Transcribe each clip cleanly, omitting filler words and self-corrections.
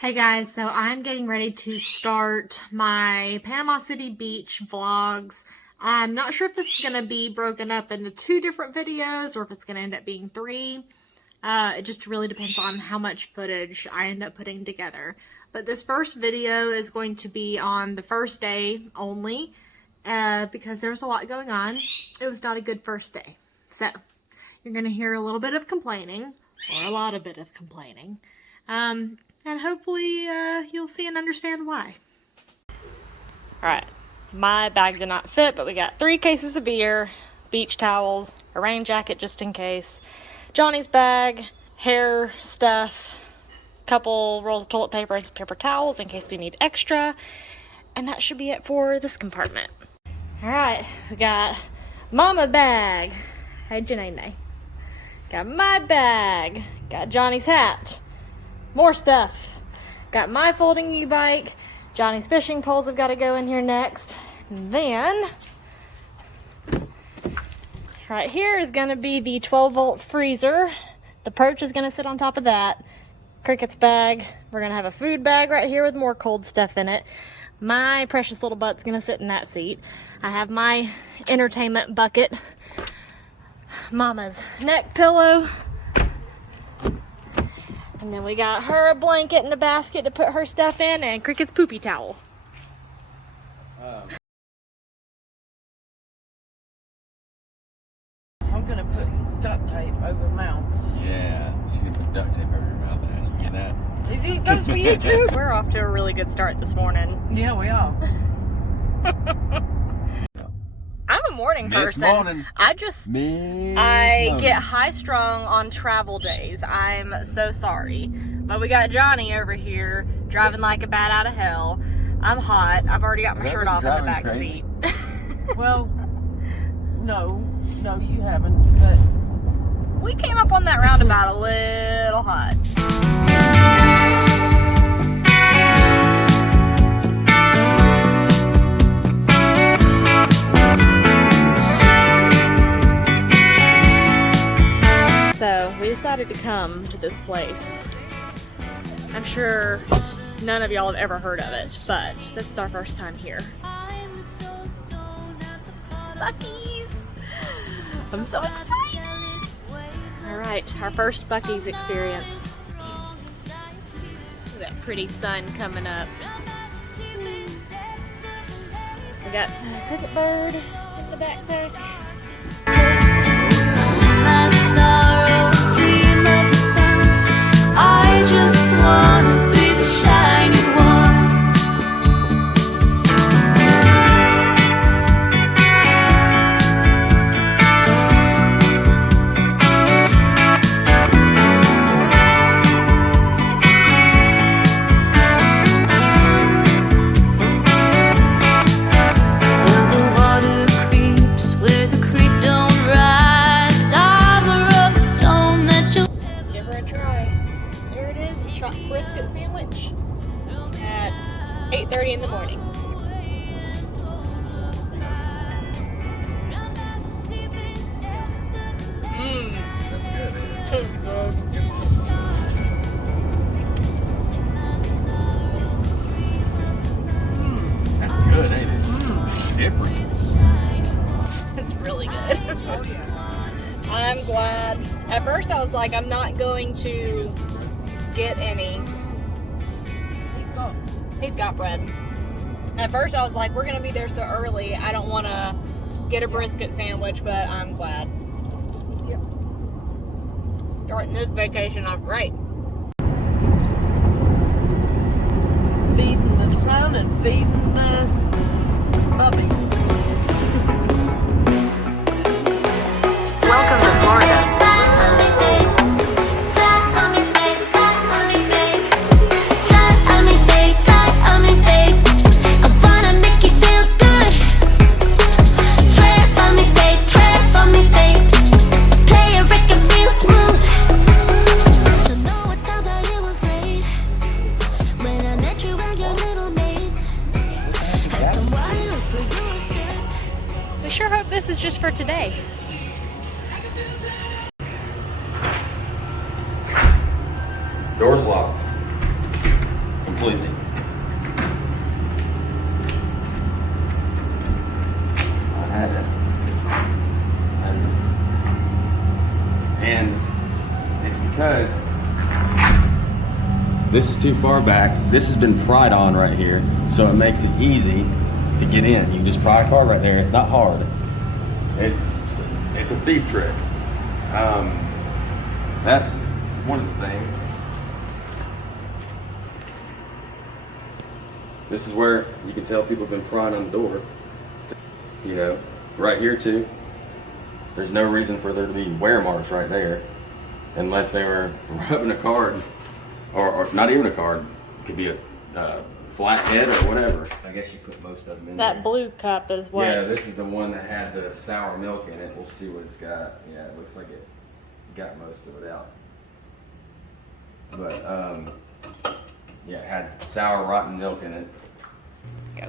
Hey guys, so I'm getting ready to start my Panama City Beach vlogs. I'm not sure if this is going to be broken up into 2 different videos or if it's going to end up being 3. It just really depends on how much footage I end up putting together. But this first video is going to be on the first day only because there was a lot going on. It was not a good first day. So you're going to hear a little bit of complaining, or a lot of bit of complaining. And hopefully you'll see and understand why. Alright, my bag did not fit, but we got 3 cases of beer, beach towels, a rain jacket just in case, Johnny's bag, hair stuff, a couple rolls of toilet paper and some paper towels in case we need extra, and that should be it for this compartment. Alright, we got mama bag. Hey Janae. Got my bag. Got Johnny's hat. More stuff. Got my folding e-bike. Johnny's fishing poles have got to go in here next. And then, right here is going to be the 12-volt freezer. The perch is going to sit on top of that. Cricket's bag. We're going to have a food bag right here with more cold stuff in it. My precious little butt's going to sit in that seat. I have my entertainment bucket. Mama's neck pillow. And then we got her a blanket and a basket to put her stuff in, and Cricket's poopy towel. I'm gonna put duct tape over mouths. Yeah, she's gonna put duct tape over your mouth and you get that. It goes for you too. We're off to a really good start this morning. Yeah, we are. I'm a morning person. Morning. I get high strung on travel days. I'm so sorry. But we got Johnny over here driving like a bat out of hell. I'm hot. I've already got my shirt off in the back seat. Well, no, you haven't. But we came up on that roundabout a little hot. So we decided to come to this place. I'm sure none of y'all have ever heard of it, but this is our first time here. Buc-ee's! I'm so excited! Alright, our first Buc-ee's experience. Look at that pretty sun coming up. We got a cricket bird in the backpack. Brisket sandwich at 8:30 in the morning. That's good, ain't it? It's different. It's really good. I'm glad. At first I was like, I'm not going to get any. He's got bread. At first I was like, we're gonna be there so early, I don't want to get a brisket sandwich, but I'm glad. Yep. Starting this vacation off right. feeding the sun and feeding the puppy. Welcome to Florida. We sure hope this is just for today. Door's locked. completely. I had it. And it's because this is too far back. This has been pried on right here, so it makes it easy to get in. You can just pry a car right there. It's not hard. It's a thief trick. That's one of the things. This is where you can tell people have been prying on the door. You know, right here too. There's no reason for there to be wear marks right there, unless they were rubbing a card, or not even a card. It could be a flat head or whatever. I guess you put most of them in That there. blue cup is what? Yeah, this is the one that had the sour milk in it. We'll see what it's got. Yeah, it looks like it got most of it out. But yeah, it had sour rotten milk in it. Go.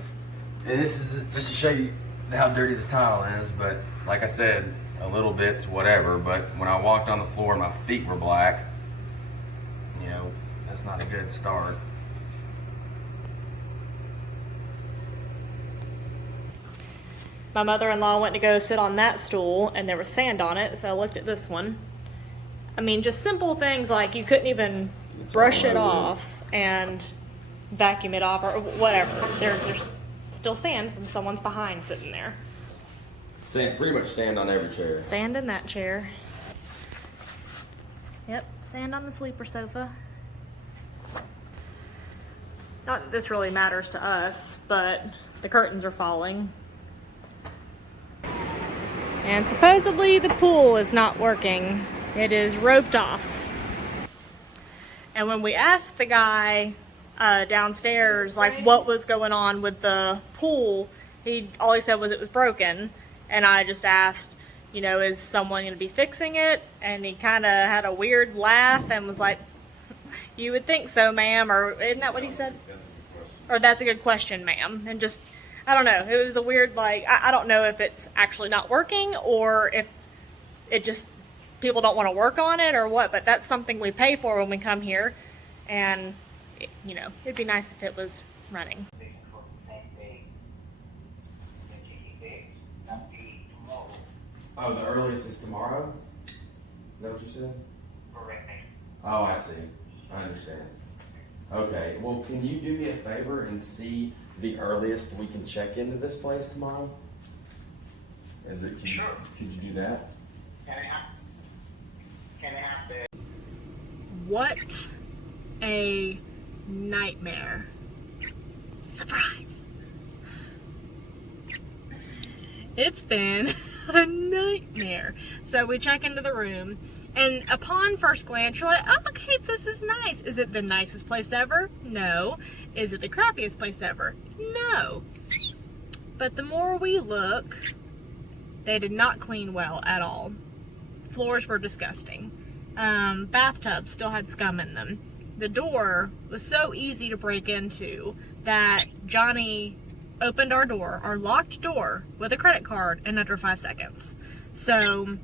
And this is just to show you how dirty this tile is. But like I said, a little bit's whatever. But when I walked on the floor, my feet were black. You know, that's not a good start. My mother-in-law went to go sit on that stool and there was sand on it, so I looked at this one. I mean, just simple things like you couldn't even brush it off and vacuum it off or whatever. There's still sand from someone's behind sitting there. Sand, pretty much sand on every chair. Sand in that chair. Yep, sand on the sleeper sofa. Not that this really matters to us, but the curtains are falling. And supposedly the pool is not working. It is roped off. And when we asked the guy downstairs like what was going on with the pool, all he said was it was broken. And I just asked, you know, is someone going to be fixing it? And he kind of had a weird laugh and was like, you would think so, ma'am, or isn't that what he said? Or that's a good question, ma'am. And just, I don't know, it was a weird, like, I don't know if it's actually not working or if it just, people don't want to work on it or what, but that's something we pay for when we come here. And, you know, it'd be nice if it was running. Oh, the earliest is tomorrow? Is that what you said? Correct. Oh, I see. I understand. Okay, well, can you do me a favor and see the earliest we can check into this place tomorrow? Sure. Could you do that? Can I have the... What a nightmare. Surprise! It's been a nightmare. So we check into the room, and upon first glance, you're like, oh, okay, this is nice. Is it the nicest place ever? No. Is it the crappiest place ever? No. But the more we look, they did not clean well at all. Floors were disgusting. Bathtubs still had scum in them. The door was so easy to break into that Johnny opened our door, our locked door, with a credit card in under 5 seconds. So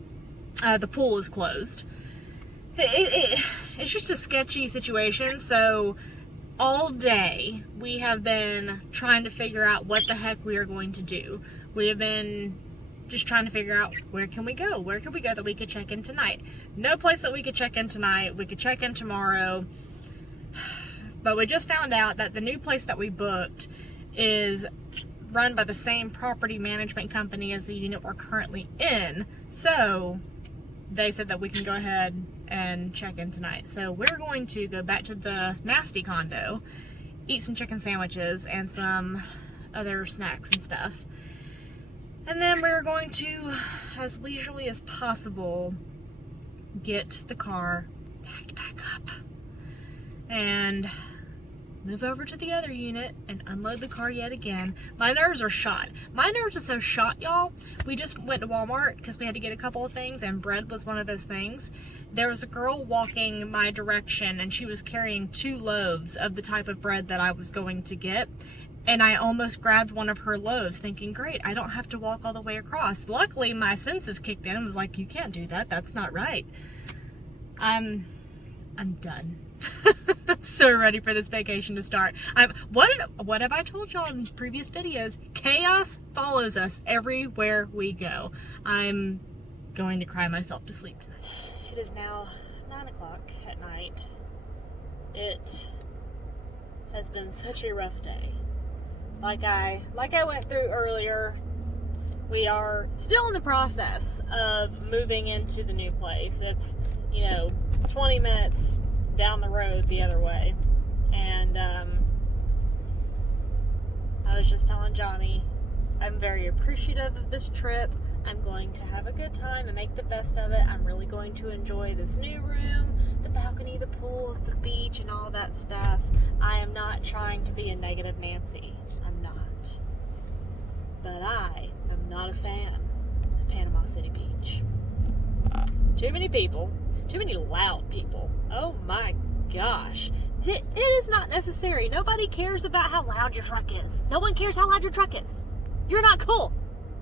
the pool is closed. It's just a sketchy situation. So all day we have been trying to figure out what the heck we are going to do. We have been just trying to figure out where can we go? Where could we go that we could check in tonight? No place that we could check in tonight. We could check in tomorrow. But we just found out that the new place that we booked is run by the same property management company as the unit we're currently in. So they said that we can go ahead and check in tonight. So we're going to go back to the nasty condo, eat some chicken sandwiches and some other snacks and stuff. And then we're going to, as leisurely as possible, get the car packed back up and move over to the other unit and unload the car yet again. My nerves are shot. My nerves are so shot, y'all. We just went to Walmart because we had to get a couple of things, and bread was one of those things. There was a girl walking my direction, and she was carrying 2 loaves of the type of bread that I was going to get. And I almost grabbed one of her loaves thinking, great, I don't have to walk all the way across. Luckily, my senses kicked in and was like, you can't do that. That's not right. I'm done. I'm so ready for this vacation to start. What have I told y'all in previous videos? Chaos follows us everywhere we go. I'm going to cry myself to sleep tonight. It is now 9 o'clock at night. It has been such a rough day. Like I went through earlier, we are still in the process of moving into the new place. It's, 20 minutes down the road the other way. And I was just telling Johnny, I'm very appreciative of this trip. I'm going to have a good time and make the best of it. I'm really going to enjoy this new room, the balcony, the pools, the beach, and all that stuff. I am not trying to be a negative Nancy. I'm not. But I am not a fan of Panama City Beach. Too many people. Too many loud people. Oh my gosh. It is not necessary. Nobody cares about how loud your truck is. No one cares how loud your truck is. You're not cool.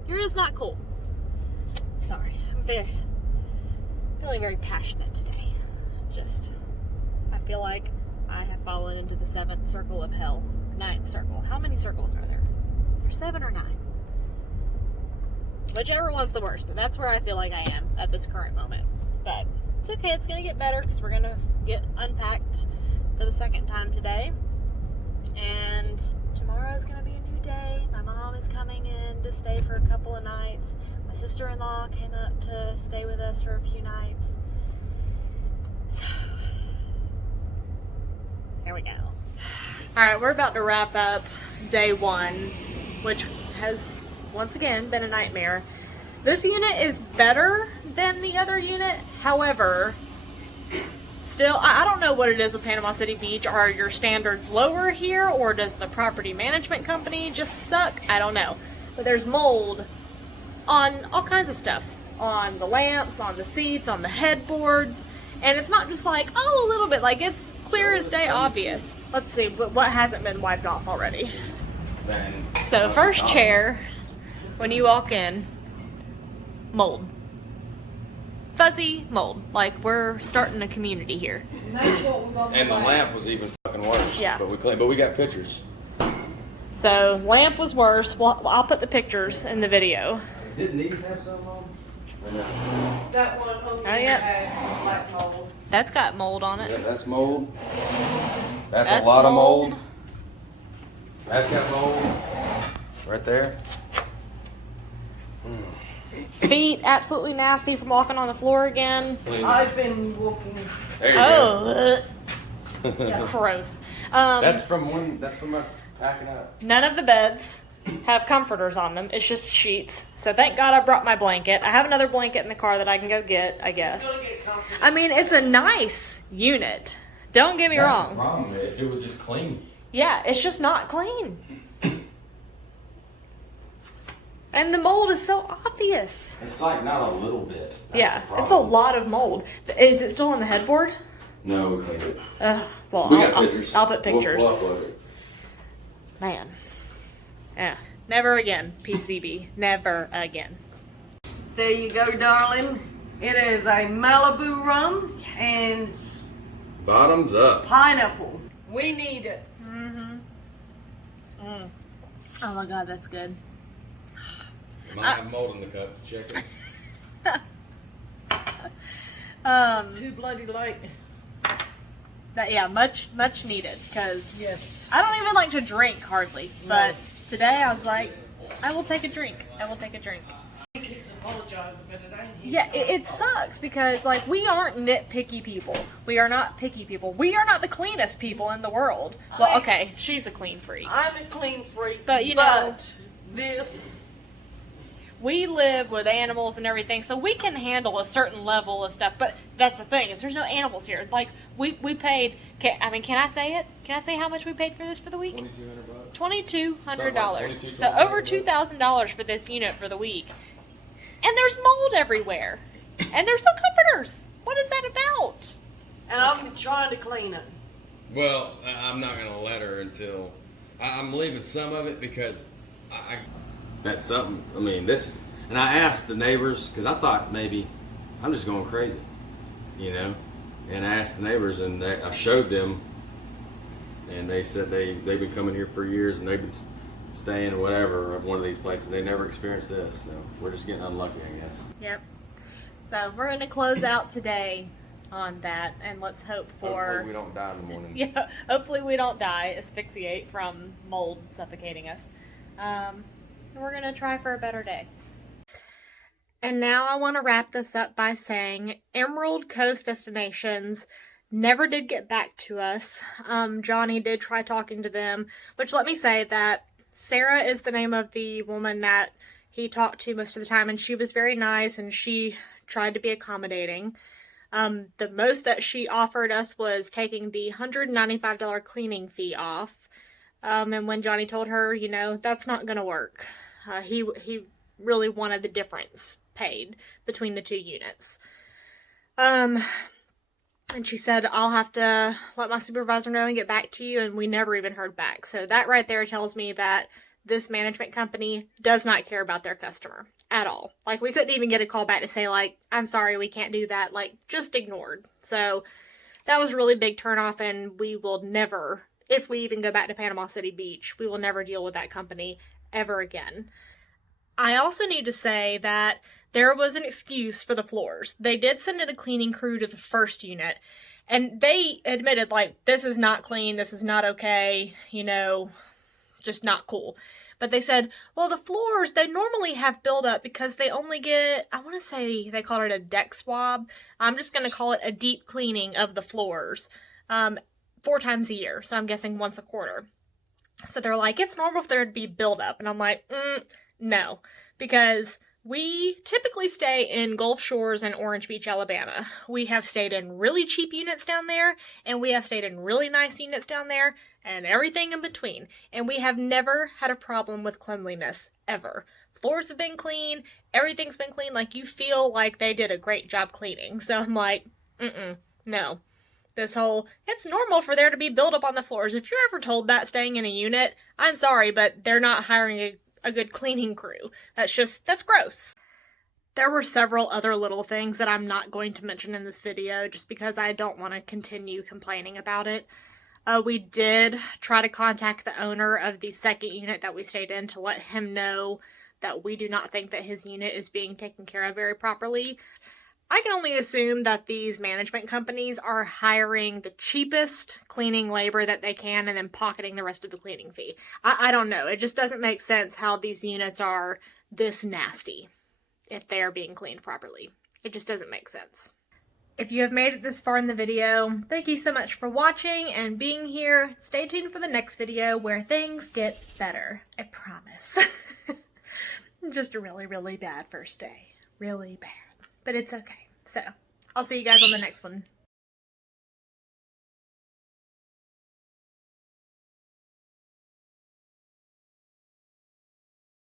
You're just not cool. Sorry. I'm feeling very passionate today. I feel like I have fallen into the 7th circle of hell. 9th circle. How many circles are there? There's 7 or 9. Whichever one's the worst. That's where I feel like I am at this current moment. But it's okay, it's gonna get better because we're gonna get unpacked for the 2nd time today. And tomorrow is gonna be a new day. My mom is coming in to stay for a couple of nights. My sister-in-law came up to stay with us for a few nights. So, here we go. Alright, we're about to wrap up day 1, which has once again been a nightmare. This unit is better than the other unit. However, still, I don't know what it is with Panama City Beach. Are your standards lower here, or does the property management company just suck? I don't know. But there's mold on all kinds of stuff. On the lamps, on the seats, on the headboards. And it's not just like, oh, a little bit. Like, it's clear as day obvious. Let's see, what hasn't been wiped off already? So, first chair, when you walk in, mold. Fuzzy mold. Like, we're starting a community here. And that's what was on the And the lamp was even fucking worse. Yeah. But we got pictures. So, lamp was worse. Well, I'll put the pictures in the video. Didn't these have some on? That one only yeah. had some black mold. That's got mold on it. Yeah, that's mold. That's That's a lot mold. of mold. That's got mold. Right there. Feet absolutely nasty from walking on the floor again. I've been walking. There you Oh, gross. go. That's from us packing up. None of the beds have comforters on them. It's just sheets. So thank God I brought my blanket. I have another blanket in the car that I can go get, I guess. I mean, it's a nice unit. Don't get me That's wrong. the problem. If it was just clean. Yeah, it's just not clean. And the mold is so obvious. It's like not a little bit. That's Yeah, the problem. it's a lot of mold. Is it still on the headboard? No, we cleaned it. Well, We got pictures. I'll put pictures. We'll upload it. Man. Yeah. Never again, PCB. Never again. There you go, darling. It is a Malibu rum and Bottoms up. pineapple. We need it. Oh my God, that's good. It might have mold in the cup. Check it. Too bloody late. Much needed, because Yes. I don't even like to drink hardly, but today I was like, I will take a drink. He keeps apologizing, but it ain't his Yeah, fault. it sucks because, like, we aren't nitpicky people. We are not picky people. We are not the cleanest people in the world. Well, okay, she's a clean freak. I'm a clean freak, But, you know- but this. We live with animals and everything, so we can handle a certain level of stuff. But that's the thing, is there's no animals here. Like, we paid, can I say it? Can I say how much we paid for this for the week? $2,200. $2,200. Something like So over $2,000 for this unit for the week. And there's mold everywhere. And there's no comforters. What is that about? And I'm trying to clean it. Well, I'm not gonna let her until I'm leaving some of it because That's something. I mean, this. And I asked the neighbors because I thought maybe I'm just going crazy, you know. and asked the neighbors, and I showed them, and they said they've been coming here for years, and they've been staying or whatever at one of these places. They never experienced this, so we're just getting unlucky, I guess. Yep. So we're going to close out today on that, and let's hope for... Hopefully we don't die in the morning. Yeah, hopefully we don't die, asphyxiate from mold suffocating us. We're going to try for a better day. And now I want to wrap this up by saying Emerald Coast Destinations never did get back to us. Johnny did try talking to them, which let me say that Sarah is the name of the woman that he talked to most of the time, and she was very nice, and she tried to be accommodating. The most that she offered us was taking the $195 cleaning fee off. And when Johnny told her, you know, that's not going to work, he really wanted the difference paid between the two units. And she said, I'll have to let my supervisor know and get back to you, and we never even heard back. So that right there tells me that this management company does not care about their customer at all. Like, we couldn't even get a call back to say, like, I'm sorry, we can't do that. Like, just ignored. So that was a really big turnoff, and we will never, if we even go back to Panama City Beach, we will never deal with that company ever again. I also need to say that there was an excuse for the floors. They did send in a cleaning crew to the first unit, and they admitted, like, this is not clean, this is not okay, you know, just not cool. But they said, well, the floors, they normally have buildup because they only get, I want to say they called it a deck swab. I'm just going to call it a deep cleaning of the floors 4 times a year. So I'm guessing once a quarter. So they're like, it's normal for there to be buildup. And I'm like, no, because we typically stay in Gulf Shores and Orange Beach, Alabama. We have stayed in really cheap units down there, and we have stayed in really nice units down there, and everything in between. And we have never had a problem with cleanliness, ever. Floors have been clean, everything's been clean, like you feel like they did a great job cleaning. So I'm like, no. This whole, it's normal for there to be buildup on the floors. If you're ever told that staying in a unit, I'm sorry, but they're not hiring a good cleaning crew. That's gross. There were several other little things that I'm not going to mention in this video just because I don't want to continue complaining about it. We did try to contact the owner of the second unit that we stayed in to let him know that we do not think that his unit is being taken care of very properly. I can only assume that these management companies are hiring the cheapest cleaning labor that they can and then pocketing the rest of the cleaning fee. I don't know. It just doesn't make sense how these units are this nasty if they are being cleaned properly. It just doesn't make sense. If you have made it this far in the video, thank you so much for watching and being here. Stay tuned for the next video where things get better. I promise. Just a really, really bad first day. Really bad. But it's okay. So, I'll see you guys on the next one.